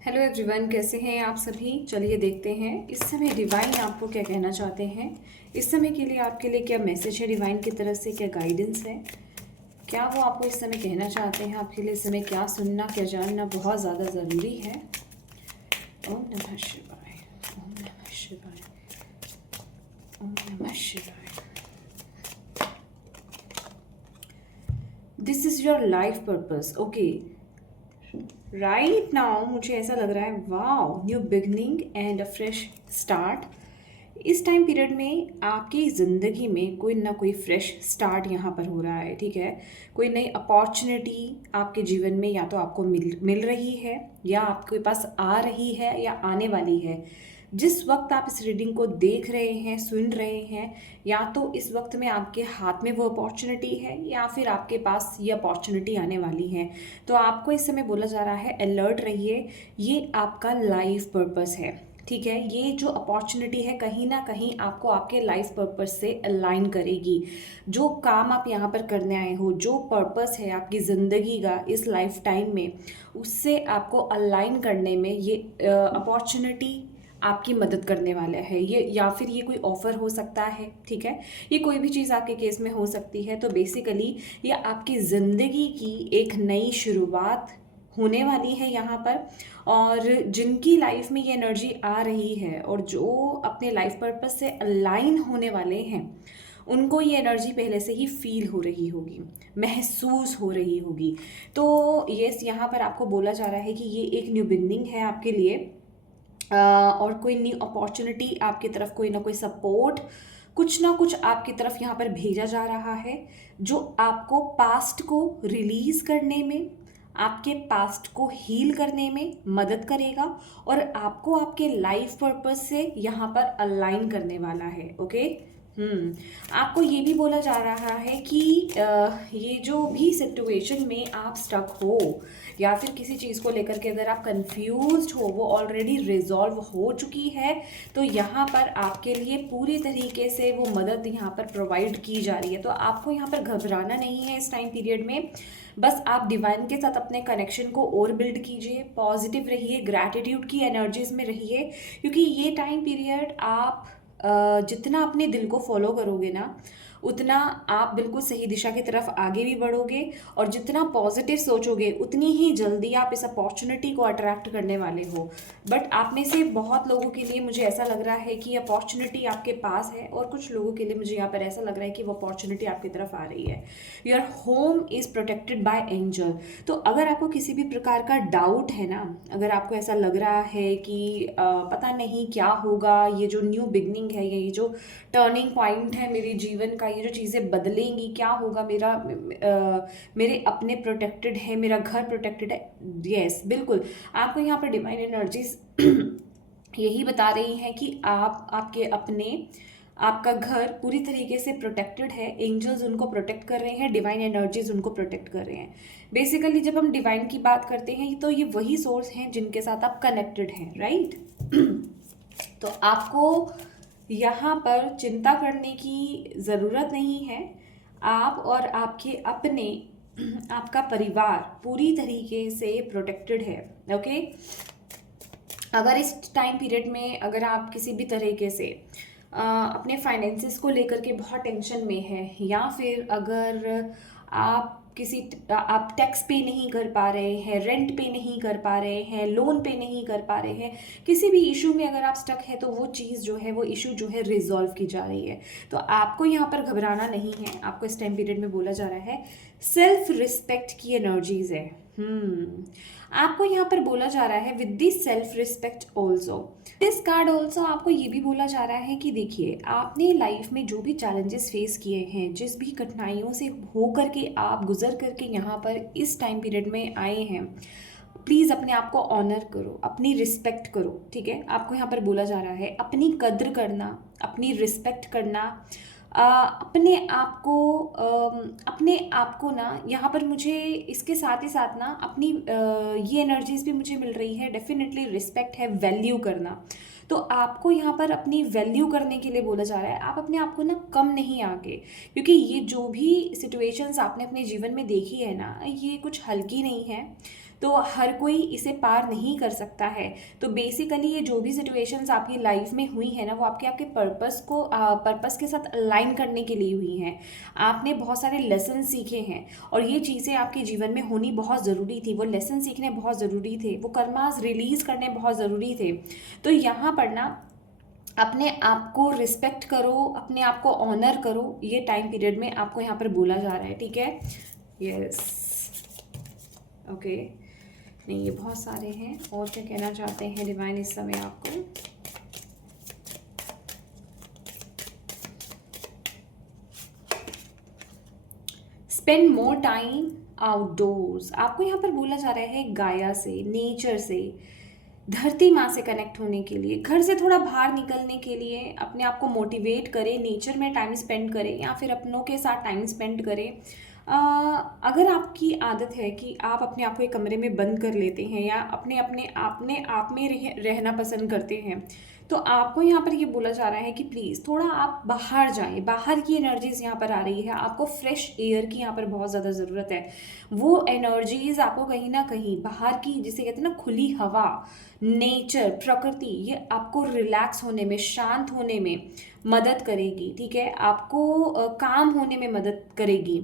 Hello everyone, कैसे हैं आप सभी। चलिए देखते हैं इस समय डिवाइन आपको क्या कहना चाहते हैं। इस समय के लिए आपके लिए क्या मैसेज है डिवाइन की तरफ से, क्या गाइडेंस है, क्या वो आपको इस समय कहना चाहते हैं। आपके लिए इस समय क्या सुनना क्या जानना बहुत ज़्यादा ज़रूरी है। ओम नमः शिवाय, ओम नमः शिवाय, ओम नमः शिवाय। This is your life purpose. Okay, right now मुझे ऐसा लग रहा है, wow, new beginning and a fresh start. इस टाइम पीरियड में आपकी ज़िंदगी में कोई ना कोई फ्रेश स्टार्ट यहाँ पर हो रहा है। ठीक है, कोई नई अपॉर्चुनिटी आपके जीवन में या तो आपको मिल रही है, या आपके पास आ रही है, या आने वाली है। जिस वक्त आप इस रीडिंग को देख रहे हैं, सुन रहे हैं, या तो इस वक्त में आपके हाथ में वो अपॉर्चुनिटी है, या फिर आपके पास ये अपॉर्चुनिटी आने वाली है। तो आपको इस समय बोला जा रहा है, अलर्ट रहिए, ये आपका लाइफ पर्पस है। ठीक है, ये जो अपॉर्चुनिटी है कहीं ना कहीं आपको आपके लाइफ पर्पस से अलाइन करेगी। जो काम आप यहाँ पर करने आए हो, जो पर्पस है आपकी ज़िंदगी का इस लाइफ टाइम में, उससे आपको अलाइन करने में ये अपॉर्चुनिटी आपकी मदद करने वाला है। ये या फिर ये कोई ऑफ़र हो सकता है। ठीक है, ये कोई भी चीज़ आपके केस में हो सकती है। तो बेसिकली ये आपकी ज़िंदगी की एक नई शुरुआत होने वाली है यहाँ पर। और जिनकी लाइफ में ये एनर्जी आ रही है और जो अपने लाइफ पर्पस से अलाइन होने वाले हैं, उनको ये एनर्जी पहले से ही फील हो रही होगी, महसूस हो रही होगी। तो यस, यहाँ पर आपको बोला जा रहा है कि ये एक न्यू बिगनिंग है आपके लिए। और कोई न्यू अपॉर्चुनिटी आपकी तरफ, कोई ना कोई सपोर्ट, कुछ ना कुछ आपकी तरफ यहाँ पर भेजा जा रहा है, जो आपको पास्ट को रिलीज करने में, आपके पास्ट को हील करने में मदद करेगा, और आपको आपके लाइफ पर्पस से यहाँ पर अलाइन करने वाला है। ओके, आपको ये भी बोला जा रहा है कि ये जो भी सिचुएशन में आप स्टक हो, या फिर किसी चीज़ को लेकर के अगर आप कंफ्यूज्ड हो, वो ऑलरेडी रिजॉल्व हो चुकी है। तो यहाँ पर आपके लिए पूरी तरीके से वो मदद यहाँ पर प्रोवाइड की जा रही है। तो आपको यहाँ पर घबराना नहीं है इस टाइम पीरियड में। बस आप डिवाइन के साथ अपने कनेक्शन को और बिल्ड कीजिए, पॉजिटिव रहिए, ग्रैटिट्यूड की एनर्जीज में रहिए, क्योंकि ये टाइम पीरियड आप जितना अपने दिल को फॉलो करोगे ना, उतना आप बिल्कुल सही दिशा की तरफ आगे भी बढ़ोगे। और जितना पॉजिटिव सोचोगे, उतनी ही जल्दी आप इस अपॉर्चुनिटी को अट्रैक्ट करने वाले हो। बट आप में से बहुत लोगों के लिए मुझे ऐसा लग रहा है कि अपॉर्चुनिटी आपके पास है, और कुछ लोगों के लिए मुझे यहाँ पर ऐसा लग रहा है कि वो अपॉर्चुनिटी आपकी तरफ आ रही है। Your home is protected by Angel. तो अगर आपको किसी भी प्रकार का डाउट है ना, अगर आपको ऐसा लग रहा है कि पता नहीं क्या होगा, ये जो न्यू बिगनिंग है, ये जो टर्निंग पॉइंट है मेरे जीवन का, ये जो चीज़ें बदलेंगी, क्या होगा, मेरे अपने प्रोटेक्टेड है, मेरा घर प्रोटेक्टेड है। यस, बिल्कुल, आपको यहाँ पर डिवाइन एनर्जीज यही बता रही हैं कि आपके अपने, आपका घर पूरी तरीके से प्रोटेक्टेड है। एंजल्स उनको प्रोटेक्ट कर रहे हैं, डिवाइन एनर्जीज उनको प्रोटेक्ट कर रहे हैं। बेसिकली जब हम डिवाइन की बात करते हैं तो ये वही सोर्स हैं जिनके साथ आप कनेक्टेड हैं, राइट। तो आपको यहाँ पर चिंता करने की ज़रूरत नहीं है। आप और आपके अपने, आपका परिवार पूरी तरीके से प्रोटेक्टेड है। ओके, अगर इस टाइम पीरियड में अगर आप किसी भी तरीके से अपने फाइनेंसिस को लेकर के बहुत टेंशन में है, या फिर अगर आप टैक्स पे नहीं कर पा रहे हैं, रेंट पे नहीं कर पा रहे हैं, लोन पे नहीं कर पा रहे हैं, किसी भी इशू में अगर आप स्टक है, तो वो चीज़ जो है, वो इशू जो है रिजॉल्व की जा रही है। तो आपको यहाँ पर घबराना नहीं है। आपको इस टाइम पीरियड में बोला जा रहा है, सेल्फ रिस्पेक्ट की एनर्जीज है। आपको यहाँ पर बोला जा रहा है, with this self respect also, this card also आपको ये भी बोला जा रहा है कि देखिए, आपने लाइफ में जो भी चैलेंजेस फेस किए हैं, जिस भी कठिनाइयों से हो करके आप गुजर करके यहाँ पर इस टाइम पीरियड में आए हैं, प्लीज़ अपने आप को ऑनर करो, अपनी रिस्पेक्ट करो। ठीक है, आपको यहाँ पर बोला जा रहा है अपनी कद्र करना, अपनी रिस्पेक्ट करना, अपने आप को ना, यहाँ पर मुझे इसके साथ ही साथ ना अपनी ये एनर्जीज भी मुझे मिल रही है। डेफिनेटली रिस्पेक्ट है, वैल्यू करना। तो आपको यहाँ पर अपनी वैल्यू करने के लिए बोला जा रहा है। आप अपने आप को ना कम नहीं आके, क्योंकि ये जो भी सिचुएशंस आपने अपने जीवन में देखी है ना, ये कुछ हल्की नहीं है। तो हर कोई इसे पार नहीं कर सकता है। तो बेसिकली ये जो भी सिचुएशंस आपकी लाइफ में हुई है ना, वो आपके पर्पस के साथ अलाइन करने के लिए हुई हैं। आपने बहुत सारे लेसन सीखे हैं और ये चीज़ें आपके जीवन में होनी बहुत ज़रूरी थी, वो लेसन सीखने बहुत ज़रूरी थे, वो कर्मास रिलीज़ करने बहुत ज़रूरी थे। तो यहाँ पर ना अपने आप को रिस्पेक्ट करो, अपने आप को ऑनर करो, ये टाइम पीरियड में आपको यहाँ पर बोला जा रहा है, ठीक है। Yes, okay. नहीं, ये बहुत सारे हैं। और क्या कहना चाहते हैं डिवाइन इस समय आपको? Spend more time outdoors. आपको यहाँ पर बोला जा रहा है गाया से, नेचर से, धरती माँ से कनेक्ट होने के लिए, घर से थोड़ा बाहर निकलने के लिए अपने आप को मोटिवेट करें, नेचर में टाइम स्पेंड करें या फिर अपनों के साथ टाइम स्पेंड करें। अगर आपकी आदत है कि आप अपने आप को एक कमरे में बंद कर लेते हैं या अपने आप में रहना पसंद करते हैं, तो आपको यहाँ पर ये बोला जा रहा है कि प्लीज़ थोड़ा आप बाहर जाएं। बाहर की एनर्जीज़ यहाँ पर आ रही है, आपको फ्रेश एयर की यहाँ पर बहुत ज़्यादा ज़रूरत है। वो एनर्जीज़ आपको कहीं ना कहीं बाहर की, जिसे कहते हैं ना खुली हवा, नेचर, प्रकृति, ये आपको रिलैक्स होने में, शांत होने में मदद करेगी, ठीक है। आपको काम होने में मदद करेगी,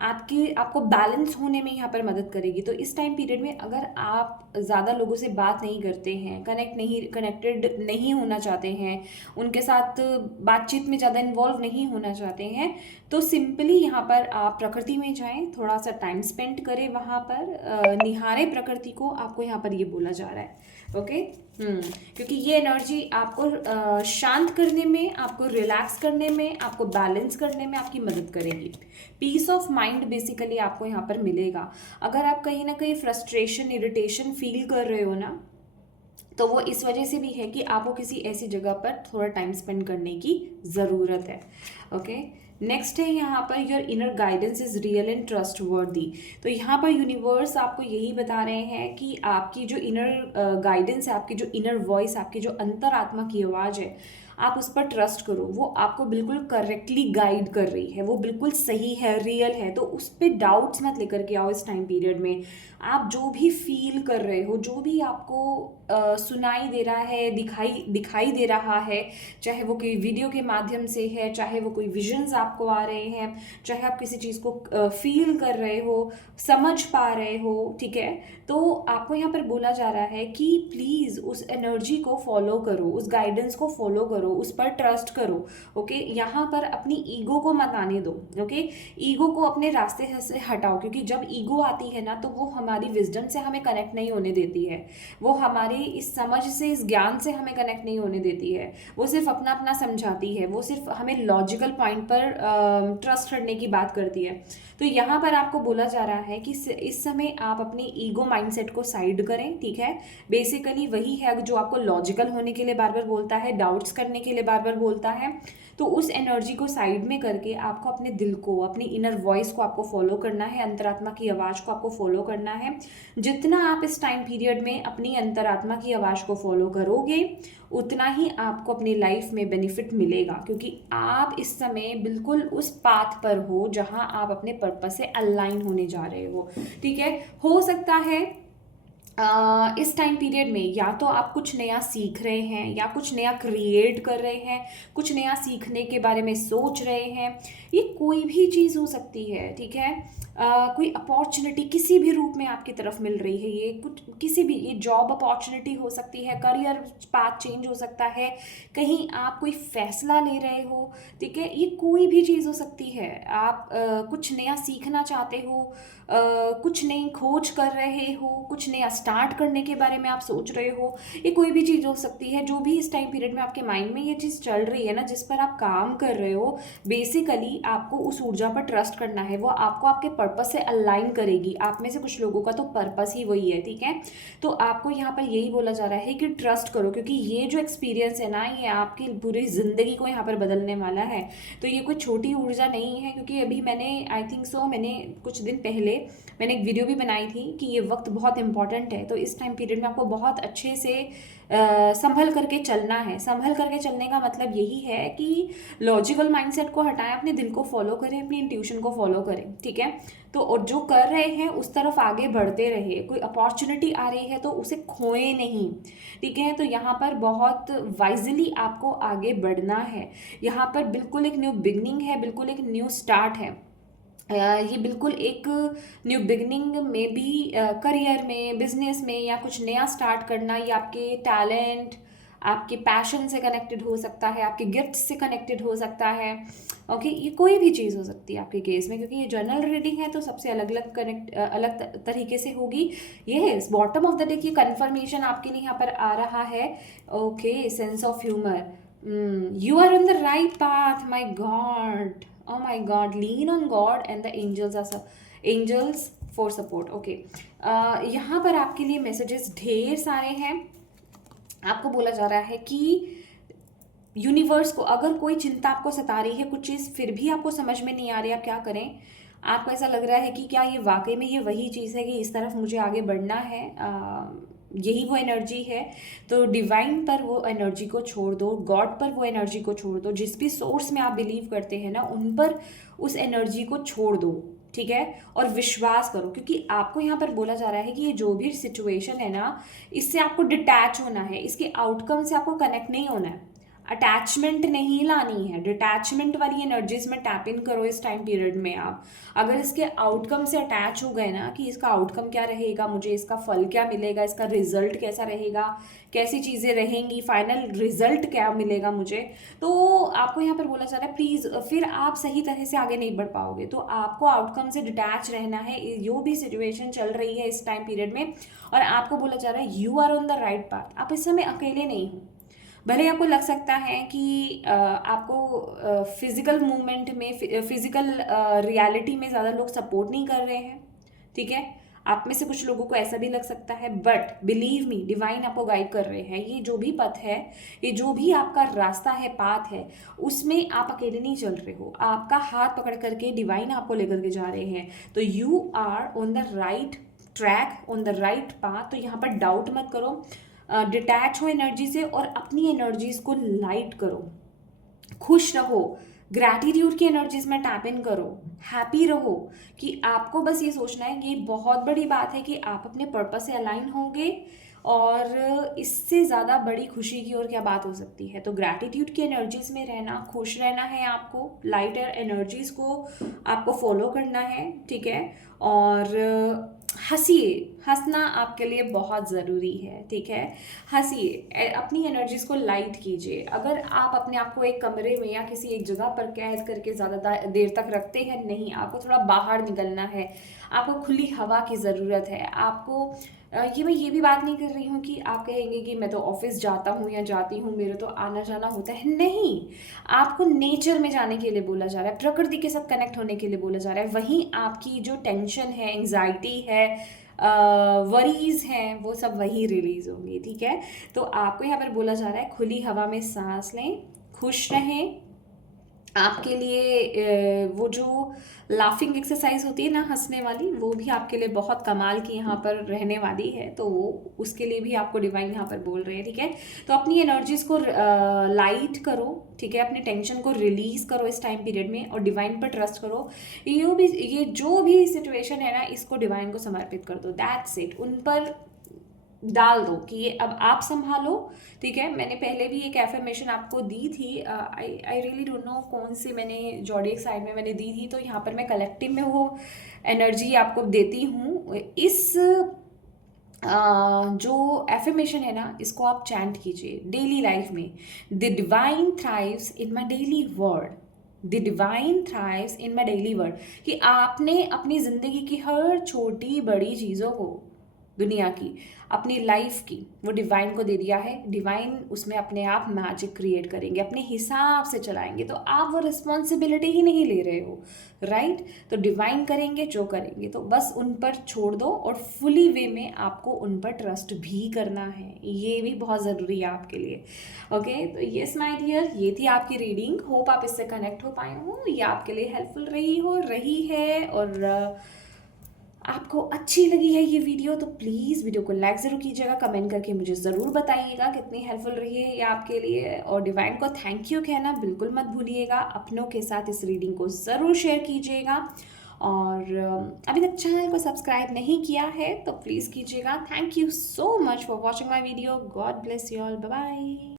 आपको बैलेंस होने में यहाँ पर मदद करेगी। तो इस टाइम पीरियड में अगर आप ज़्यादा लोगों से बात नहीं करते हैं, कनेक्टेड नहीं होना चाहते हैं, उनके साथ बातचीत में ज़्यादा इन्वॉल्व नहीं होना चाहते हैं, तो सिंपली यहाँ पर आप प्रकृति में जाएं, थोड़ा सा टाइम स्पेंड करें वहाँ पर, निहारें प्रकृति को। आपको यहाँ पर ये बोला जा रहा है, ओके। क्योंकि ये एनर्जी आपको शांत करने में, आपको रिलैक्स करने में, आपको बैलेंस करने में आपकी मदद करेगी। पीस ऑफ माइंड बेसिकली आपको यहाँ पर मिलेगा। अगर आप कहीं ना कहीं फ्रस्ट्रेशन, इरिटेशन फील कर रहे हो ना, तो वो इस वजह से भी है कि आपको किसी ऐसी जगह पर थोड़ा टाइम स्पेंड करने की ज़रूरत है, ओके। नेक्स्ट है यहाँ per your inner guidance is real and trust वर्दी। तो यहाँ पर यूनिवर्स आपको यही बता रहे हैं कि आपकी जो इनर गाइडेंस है, आपकी जो इनर वॉइस, आपकी जो अंतरात्मा की आवाज़ है, आप उस पर ट्रस्ट करो। वो आपको बिल्कुल करेक्टली गाइड कर रही है, वो बिल्कुल सही है, रियल है। तो उस पर डाउट्स मत लेकर के आओ इस टाइम पीरियड में। आप जो भी फील कर रहे हो, जो भी आपको सुनाई दे रहा है, दिखाई दे रहा है, चाहे वो कोई वीडियो के माध्यम से है, चाहे वो कोई विजन्स आपको आ रहे हैं, चाहे आप किसी चीज़ को फील कर रहे हो, समझ पा रहे हो, ठीक है, तो आपको यहाँ पर बोला जा रहा है कि प्लीज़ उस एनर्जी को फॉलो करो, उस गाइडेंस को फॉलो करो, उस पर ट्रस्ट करो, ओके। यहाँ पर अपनी ईगो को मत आने दो, ओके। ईगो को अपने रास्ते से हटाओ, क्योंकि जब ईगो आती है ना, तो वो हमारी विजडम से हमें कनेक्ट नहीं होने देती है, वो हमारी इस समझ से, इस ज्ञान से हमें कनेक्ट नहीं होने देती है। वो सिर्फ अपना अपना समझाती है, वो सिर्फ हमें लॉजिकल पॉइंट पर ट्रस्ट करने की बात करती है। तो यहाँ पर आपको बोला जा रहा है कि इस समय आप अपनी ईगो माइंडसेट को साइड करें, ठीक है। बेसिकली वही है जो आपको लॉजिकल होने के लिए बार बार बोलता है, डाउट्स करने के लिए बार बार बोलता है। तो उस एनर्जी को साइड में करके आपको अपने दिल को, अपनी इनर वॉइस को आपको फॉलो करना है, अंतरात्मा की आवाज़ को आपको फॉलो करना है। जितना आप इस टाइम पीरियड में अपनी अंतरात्मा की आवाज़ को फॉलो करोगे, उतना ही आपको अपनी लाइफ में बेनिफिट मिलेगा, क्योंकि आप इस समय बिल्कुल उस पाथ पर हो जहां आप अपने पर्पस से अलाइन होने जा रहे हो, ठीक है। हो सकता है इस टाइम पीरियड में या तो आप कुछ नया सीख रहे हैं या कुछ नया क्रिएट कर रहे हैं, कुछ नया सीखने के बारे में सोच रहे हैं, ये कोई भी चीज़ हो सकती है, ठीक है। कोई अपॉर्चुनिटी किसी भी रूप में आपकी तरफ मिल रही है, ये कुछ किसी भी, ये जॉब अपॉर्चुनिटी हो सकती है, करियर पाथ चेंज हो सकता है, कहीं आप कोई फैसला ले रहे हो, ठीक है, ये कोई भी चीज़ हो सकती है। आप कुछ नया सीखना चाहते हो, कुछ नई खोज कर रहे हो, कुछ नया स्टार्ट करने के बारे में आप सोच रहे हो, ये कोई भी चीज़ हो सकती है। जो भी इस टाइम पीरियड में आपके माइंड में ये चीज़ चल रही है ना, जिस पर आप काम कर रहे हो, बेसिकली आपको उस ऊर्जा पर ट्रस्ट करना है, वो आपको आपके पर्पस से अलाइन करेगी। आप में से कुछ लोगों का तो पर्पस ही वही है, ठीक है। तो आपको यहाँ पर यही बोला जा रहा है कि ट्रस्ट करो, क्योंकि ये जो एक्सपीरियंस है ना, ये आपकी पूरी ज़िंदगी को यहाँ पर बदलने वाला है। तो ये कोई छोटी ऊर्जा नहीं है, क्योंकि अभी मैंने आई थिंक सो मैंने कुछ दिन पहले मैंने एक वीडियो भी बनाई थी कि ये वक्त बहुत इंपॉर्टेंट है, तो इस टाइम पीरियड में आपको बहुत अच्छे से संभल करके चलना है। संभल करके चलने का मतलब यही है कि लॉजिकल माइंडसेट को हटाएं, अपने दिल को फॉलो करें, अपनी इंट्यूशन को फॉलो करें, ठीक है। तो और जो कर रहे हैं उस तरफ आगे बढ़ते रहे, कोई अपॉर्चुनिटी आ रही है तो उसे खोए नहीं, ठीक है। तो यहाँ पर बहुत वाइजली आपको आगे बढ़ना है। यहाँ पर बिल्कुल एक न्यू बिगनिंग है, बिल्कुल एक न्यू स्टार्ट है। ये बिल्कुल एक न्यू बिगनिंग में भी करियर में, बिजनेस में, या कुछ नया स्टार्ट करना, या आपके टैलेंट, आपके पैशन से कनेक्टेड हो सकता है, आपके गिफ्ट से कनेक्टेड हो सकता है। ओके, ये कोई भी चीज़ हो सकती है आपके केस में, क्योंकि ये जनरल रीडिंग है तो सबसे अलग अलग तरीके से होगी। ये बॉटम ऑफ द डे की कंफर्मेशन आपके लिए यहाँ पर आ रहा है। Okay, sense of humour, you are on the right path, my god, oh my god, lean on god and the angels for support. okay, यहाँ पर आपके लिए मैसेजेस ढेर सारे हैं। आपको बोला जा रहा है कि यूनिवर्स को अगर कोई चिंता आपको सता रही है, कुछ चीज़ फिर भी आपको समझ में नहीं आ रही, आप क्या करें। आपको ऐसा लग रहा है कि क्या ये वाकई में ये वही चीज़ है कि इस तरफ मुझे आगे बढ़ना है, यही वो एनर्जी है। तो डिवाइन पर वो एनर्जी को छोड़ दो, गॉड पर वो एनर्जी को छोड़ दो, जिस भी सोर्स में आप बिलीव करते हैं ना, उन पर उस एनर्जी को छोड़ दो, ठीक है। और विश्वास करो, क्योंकि आपको यहाँ पर बोला जा रहा है कि ये जो भी सिचुएशन है ना, इससे आपको डिटैच होना है, इसके आउटकम से आपको कनेक्ट नहीं होना है, अटैचमेंट नहीं लानी है। डिटैचमेंट वाली एनर्जीज में टैप इन करो इस टाइम पीरियड में। आप अगर इसके आउटकम से अटैच हो गए ना, कि इसका आउटकम क्या रहेगा, मुझे इसका फल क्या मिलेगा, इसका रिजल्ट कैसा रहेगा, कैसी चीज़ें रहेंगी, फाइनल रिजल्ट क्या मिलेगा मुझे, तो आपको यहाँ पर बोला जा रहा है प्लीज़, फिर आप सही तरह से आगे नहीं बढ़ पाओगे। तो आपको आउटकम से डिटैच रहना है, जो भी सिचुएशन चल रही है इस टाइम पीरियड में। और आपको बोला जा रहा है you are on the right path, आप इस समय अकेले नहीं हो। भले आपको लग सकता है कि आपको फिजिकल मूवमेंट में, फिजिकल रियलिटी में ज़्यादा लोग सपोर्ट नहीं कर रहे हैं, ठीक है। आप में से कुछ लोगों को ऐसा भी लग सकता है, बट बिलीव मी, डिवाइन आपको गाइड कर रहे हैं। ये जो भी पथ है, ये जो भी आपका रास्ता है, पाथ है, उसमें आप अकेले नहीं चल रहे हो। आपका हाथ पकड़ करके डिवाइन आपको लेकर के जा रहे हैं। तो you are on the right track, on the right path. तो यहाँ पर डाउट मत करो, डिटैच हो एनर्जी से और अपनी एनर्जीज को लाइट करो, खुश रहो, ग्रैटिट्यूड की एनर्जीज में टैप इन करो, हैप्पी रहो। कि आपको बस ये सोचना है कि ये बहुत बड़ी बात है कि आप अपने पर्पस से अलाइन होंगे, और इससे ज़्यादा बड़ी खुशी की और क्या बात हो सकती है। तो ग्रैटिट्यूड की एनर्जीज में रहना, खुश रहना है आपको, लाइटर एनर्जीज को आपको फॉलो करना है, ठीक है। और हंसिए, हंसना आपके लिए बहुत ज़रूरी है, ठीक है। हंसिए, अपनी एनर्जीज को लाइट कीजिए। अगर आप अपने आप को एक कमरे में या किसी एक जगह पर कैद करके ज़्यादा देर तक रखते हैं, नहीं, आपको थोड़ा बाहर निकलना है, आपको खुली हवा की ज़रूरत है। आपको मैं ये भी बात नहीं कर रही हूँ कि आप कहेंगे कि मैं तो ऑफिस जाता हूँ या जाती हूँ, मेरे तो आना जाना होता है, नहीं। आपको नेचर में जाने के लिए बोला जा रहा है, प्रकृति के साथ कनेक्ट होने के लिए बोला जा रहा है। वहीं आपकी जो टेंशन है, एंग्जाइटी है, वरीज हैं, वो सब वहीं रिलीज होंगी, ठीक है। तो आपको यहाँ पर बोला जा रहा है खुली हवा में सांस लें, खुश रहें। आपके लिए वो जो लाफिंग एक्सरसाइज होती है ना, हंसने वाली, वो भी आपके लिए बहुत कमाल की यहाँ पर रहने वाली है। तो वो उसके लिए भी आपको डिवाइन यहाँ पर बोल रहे हैं, ठीक है। तो अपनी एनर्जीज को लाइट करो, ठीक है, अपने टेंशन को रिलीज करो इस टाइम पीरियड में, और डिवाइन पर ट्रस्ट करो। ये जो भी सिचुएशन है ना, इसको डिवाइन को समर्पित कर दो, दैट्स इट। उन पर डाल दो कि ये अब आप संभालो, ठीक है। मैंने पहले भी एक एफर्मेशन आपको दी थी, आई रियली डोंट नो कौन सी मैंने जॉडियक साइड में मैंने दी थी, तो यहाँ पर मैं कलेक्टिव में वो एनर्जी आपको देती हूँ। इस जो एफर्मेशन है ना, इसको आप चैंट कीजिए डेली लाइफ में। The divine thrives in my daily word, the divine thrives in my daily word. कि आपने अपनी ज़िंदगी की हर छोटी बड़ी चीज़ों को, दुनिया की, अपनी लाइफ की, वो डिवाइन को दे दिया है। डिवाइन उसमें अपने आप मैजिक क्रिएट करेंगे, अपने हिसाब से चलाएंगे। तो आप वो रिस्पॉन्सिबिलिटी ही नहीं ले रहे हो, राइट। तो डिवाइन करेंगे जो करेंगे, तो बस उन पर छोड़ दो, और फुली वे में आपको उन पर ट्रस्ट भी करना है। ये भी बहुत ज़रूरी है आपके लिए, ओके। तो यस माय डियर, ये थी आपकी रीडिंग। होप आप इससे कनेक्ट हो पाए हो, ये आपके लिए हेल्पफुल रही है। और आपको अच्छी लगी है ये वीडियो तो प्लीज़ वीडियो को लाइक ज़रूर कीजिएगा, कमेंट करके मुझे ज़रूर बताइएगा कितनी हेल्पफुल रही है ये आपके लिए, और डिवाइन को थैंक यू कहना बिल्कुल मत भूलिएगा। अपनों के साथ इस रीडिंग को ज़रूर शेयर कीजिएगा, और अभी तक चैनल को सब्सक्राइब नहीं किया है तो प्लीज़ कीजिएगा। Thank you so much for watching my video. God bless you all. Bye bye.